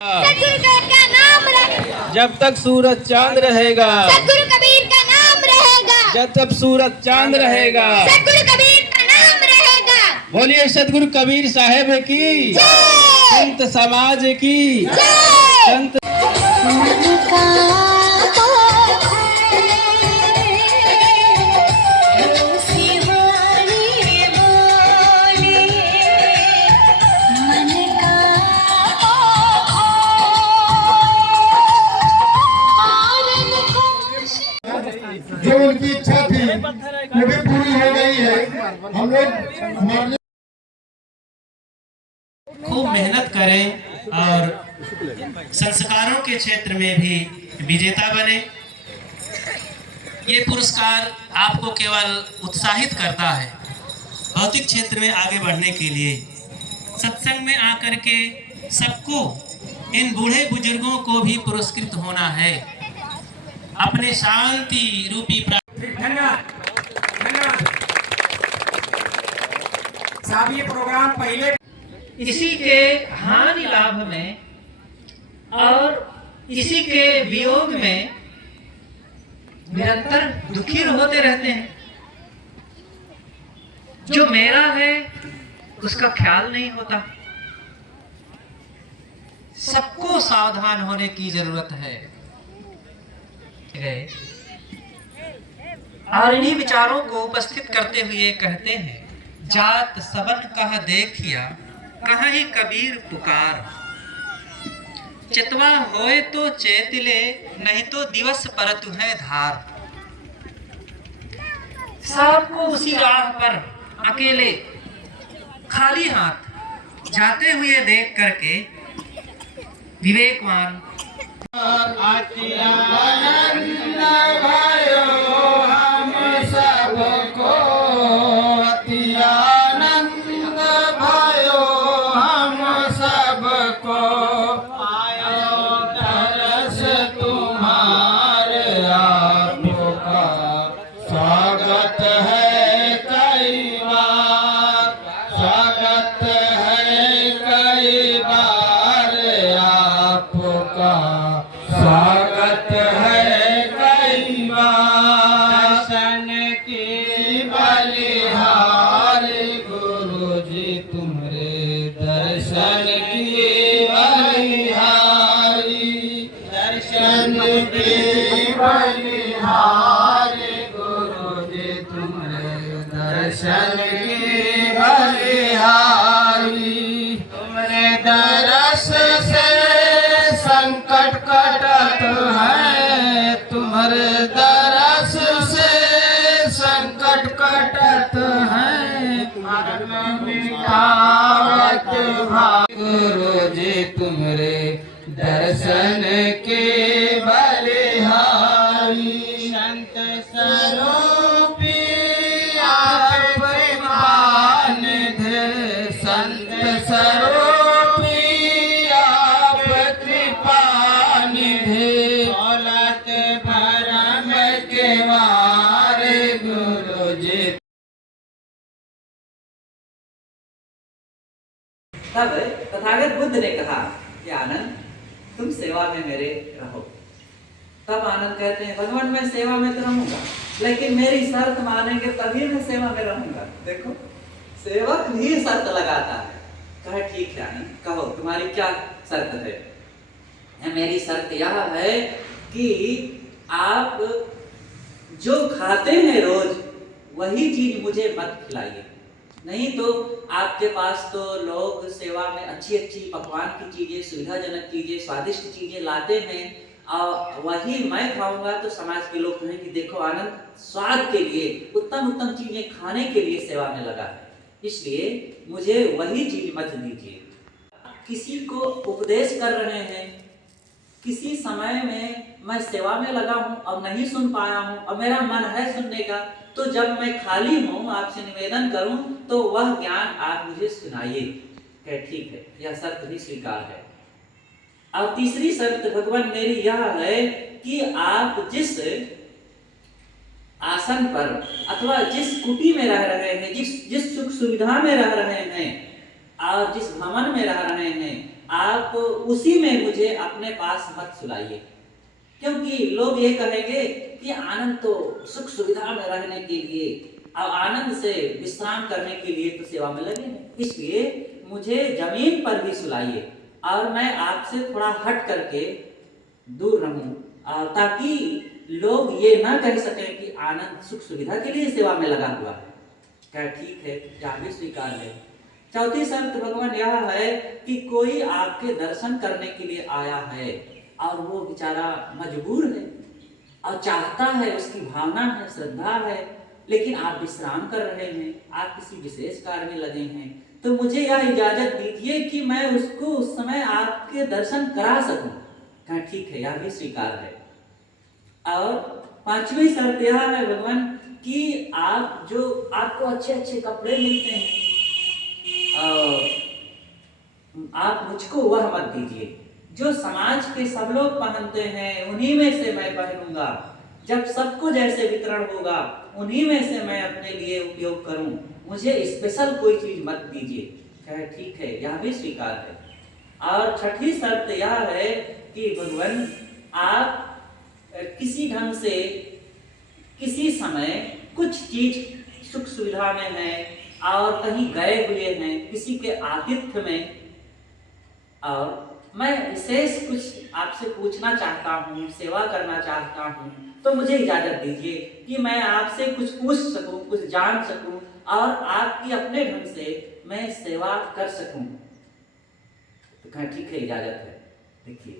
सतगुरु का नाम रहेगा। जब तक सूरज चांद रहेगा। सतगुरु कबीर का नाम रहेगा। जब तक सूरज चांद रहेगा। सतगुरु कबीर का नाम रहेगा। बोलिए सतगुरु कबीर साहेब की जय। संत समाज की जय। संत जो उनकी इच्छा थी वो भी पूरी हो गई है। हम लोग खूब मेहनत करें और संस्कारों के क्षेत्र में भी विजेता बने। ये पुरस्कार आपको केवल उत्साहित करता है भौतिक क्षेत्र में आगे बढ़ने के लिए। सत्संग में आकर के सबको, इन बूढ़े बुजुर्गों को भी पुरस्कृत होना है अपने शांति रूपी धन्यवाद धन्यवाद साहब। ये प्रोग्राम पहले इसी के हानि लाभ में और इसी के वियोग में निरंतर दुखी होते रहते हैं। जो मेरा है उसका ख्याल नहीं होता। सबको सावधान होने की जरूरत है। और इन्हीं विचारों को उपस्थित करते हुए कहते हैं, जात सबन कह देखिया कहाँ ही कबीर पुकार। चितवा होए तो चेतले नहीं तो दिवस परतु है धार। सबको उसी राह पर अकेले खाली हाथ जाते हुए देख करके विवेकवान दर्शन की बलिहारी। तुमरे दरस से संकट कटत है। तुम्हारे दरस से संकट कटत है। मिटावत गुरु जी तुमरे दर्शन के बलिहारी। संत स्वरूपी आप कृपानिधि। संत स्वरूपी आप कृपानिधि। दौलत भरम के वार गुरु जी। तब तथागत बुद्ध ने कहा कि आनंद तुम सेवा में मेरे रहो। तब आनंद कहते हैं भगवान मैं सेवा में तो रहूंगा, लेकिन मेरी शर्त मानेंगे तभी मैं सेवा में रहूंगा। देखो सेवक भी शर्त लगाता है। कहे ठीक है आनंद, कहो तुम्हारी क्या शर्त है? मेरी शर्त यह है कि आप जो खाते हैं रोज वही चीज मुझे मत खिलाइए। नहीं तो आपके पास तो लोग सेवा में अच्छी अच्छी पकवान की चीजें, सुविधाजनक चीजें, स्वादिष्ट चीजें लाते हैं और वही मैं खाऊंगा तो समाज के लोग कहेंगे देखो आनंद स्वाद के लिए उत्तम उत्तम चीजें खाने के लिए सेवा में लगा है, इसलिए मुझे वही चीज मत दीजिए। किसी को उपदेश कर रहे हैं, किसी समय में मैं सेवा में लगा हूं और नहीं सुन पाया हूं और मेरा मन है सुनने का, तो जब मैं खाली हूं आपसे निवेदन करूं तो वह ज्ञान आप मुझे सुनाइए। कहे ठीक है, यह शर्त भी स्वीकार है। और तीसरी शर्त भगवान मेरी यह है कि आप जिस आसन पर अथवा जिस कुटी में रह रहे हैं, जिस सुख सुविधा में रह रहे हैं और जिस भवन में रह रहे हैं आप उसी में मुझे अपने पास मत सुलाइए, क्योंकि लोग ये कहेंगे कि आनंद तो सुख सुविधा में रहने के लिए और आनंद से विश्राम करने के लिए तो सेवा में लगे हैं, इसलिए मुझे जमीन पर भी सुलाइए और मैं आपसे थोड़ा हट करके दूर रहूं, और ताकि लोग ये ना कह सकें कि आनंद सुख सुविधा के लिए सेवा में लगा हुआ है। क्या ठीक है, यह भी स्वीकार है। चौथी शर्त भगवान यह है कि कोई आपके दर्शन करने के लिए आया है और वो बेचारा मजबूर है और चाहता है, उसकी भावना है, श्रद्धा है, लेकिन आप विश्राम कर रहे हैं, आप किसी विशेष कार्य में लगे हैं, तो मुझे यह इजाजत दीजिए कि मैं उसको उस समय आपके दर्शन करा सकूं। क्या ठीक है, यह भी स्वीकार है। और पांचवी शर्त यह है भगवान कि आप जो आपको अच्छे अच्छे कपड़े मिलते हैं और आप मुझको वह मत दीजिए जो समाज के सब लोग पहनते हैं, उन्हीं में से मैं पहनूंगा। जब सबको जैसे वितरण होगा उन्हीं में से मैं अपने लिए उपयोग करूं, मुझे स्पेशल कोई चीज मत दीजिए। क्या ठीक है, यह भी स्वीकार है। और छठी शर्त यह है कि भगवान आप किसी ढंग से किसी समय कुछ चीज सुख सुविधा में है और कहीं गए हुए हैं किसी के आतिथ्य में, और मैं विशेष कुछ आपसे पूछना चाहता हूँ, सेवा करना चाहता हूँ, तो मुझे इजाजत दीजिए कि मैं आपसे कुछ पूछ सकूं, कुछ जान सकूं और आपकी अपने ढंग से मैं सेवा कर सकूं। तो कहा ठीक है, इजाजत है। देखिए,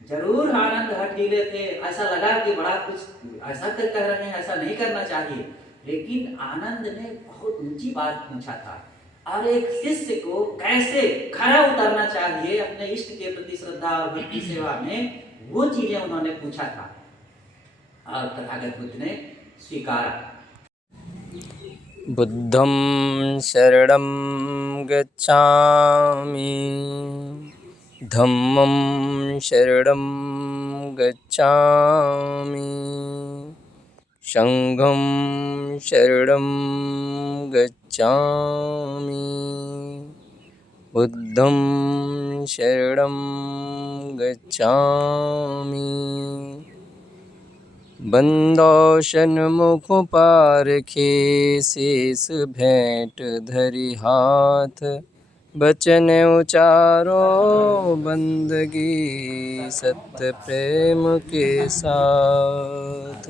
जरूर आनंद हठीले थे, ऐसा लगा कि बड़ा कुछ ऐसा कह रहे हैं, ऐसा नहीं करना चाहिए, लेकिन आनंद ने बहुत ऊंची बात पूछा था और एक शिष्य को कैसे खरा उतरना चाहिए अपने इष्ट के प्रति श्रद्धा और भक्ति सेवा में, वो चीजें उन्होंने पूछा था और तथागत बुद्ध ने स्वीकारा। बुद्धं शरणं गच्छामि, धम्मं शरणं गच्छामि, संघं शरणं गच्छामि, बुद्धं शरणं गच्छामि। बंदो सन्मुख पारखे, शेष भेंट धरि हाथ, बचन उचारो बंदगी सत्य प्रेम के साथ।